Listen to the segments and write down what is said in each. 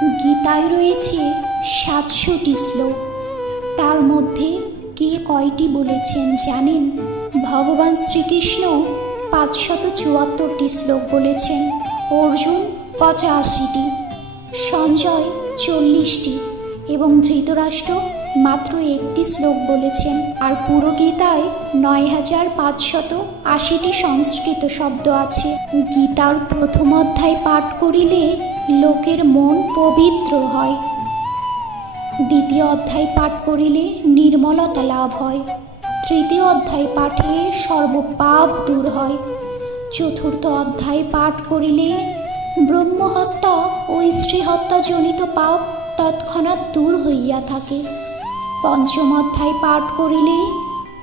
গীতায় রয়েছে 700টি শ্লোক। তার মধ্যে কে কয়টি বলেছেন জানেন? ভগবান শ্রীকৃষ্ণ 574টি শ্লোক বলেছেন, অর্জুন 85টি, সঞ্জয় 40টি এবং ধৃতরাষ্ট্র মাত্র 1টি শ্লোক বলেছেন। আর পুরো গীতায় 9580টি সংস্কৃত শব্দ আছে। গীতার প্রথম অধ্যায় পাঠ করিলে লোকের মন পবিত্র হয়, দ্বিতীয় অধ্যায় পাঠ করিলে নির্মলতা লাভ হয়, তৃতীয় অধ্যায় পাঠে সর্বপাপ দূর হয়, চতুর্থ অধ্যায় পাঠ করিলে ব্রহ্মহত্যা ও স্ত্রীহত্যা জনিত পাপ তৎক্ষণাৎ দূর হইয়া থাকে, পঞ্চম অধ্যায় পাঠ করিলে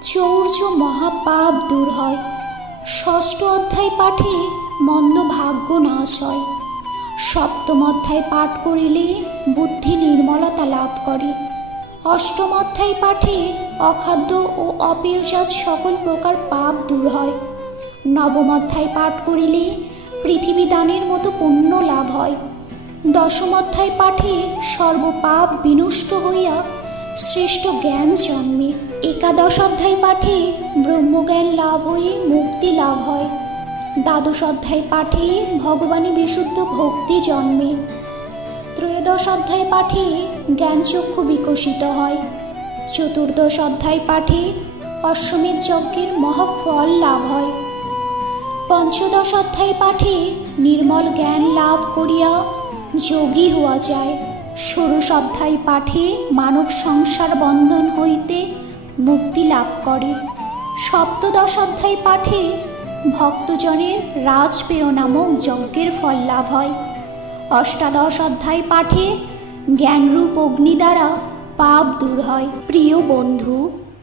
চৌর্য মহাপাপ দূর হয়, ষষ্ঠ অধ্যায় পাঠে মন্দ ভাগ্য নাশ হয়, সপ্তম অধ্যায় পাঠ করিলে বুদ্ধি নির্মলতা লাভ করে, অষ্টম অধ্যায় পাঠে অখাদ্য ও অপেয়জাত সকল প্রকার পাপ দূর হয়, নবম অধ্যায় পাঠ করিলে পৃথিবী দানের মতো পুণ্য লাভ হয়, দশম অধ্যায় পাঠে সর্বপাপ বিনষ্ট হইয়া শ্রেষ্ঠ জ্ঞান জন্মে, একাদশ অধ্যায় পাঠে ব্রহ্মজ্ঞান লাভ হয়ে মুক্তি লাভ হয়, দ্বাদশ অধ্যায় পাঠে ভগবানী বিশুদ্ধ ভক্তি জন্মে, ত্রয়োদশ অধ্যায় পাঠে জ্ঞানচক্ষু বিকশিত হয়, চতুর্দশ অধ্যায় পাঠে অশ্বমেধ যজ্ঞের মহাফল লাভ হয়, পঞ্চদশ অধ্যায় পাঠে নির্মল জ্ঞান লাভ করিয়া যোগী হওয়া যায়, ষোড়শ অধ্যায় পাঠে মানব সংসার বন্ধন হইতে মুক্তি লাভ করে, সপ্তদশ অধ্যায় পাঠে ভক্তজনের রাজপেয় নামক যজ্ঞের ফল লাভ হয়, অষ্টাদশ অধ্যায় পাঠে জ্ঞানরূপ অগ্নি দ্বারা পাপ দূর হয়। প্রিয় বন্ধু,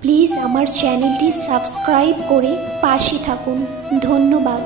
প্লিজ আমার চ্যানেলটি সাবস্ক্রাইব করে পাশে থাকুন। ধন্যবাদ।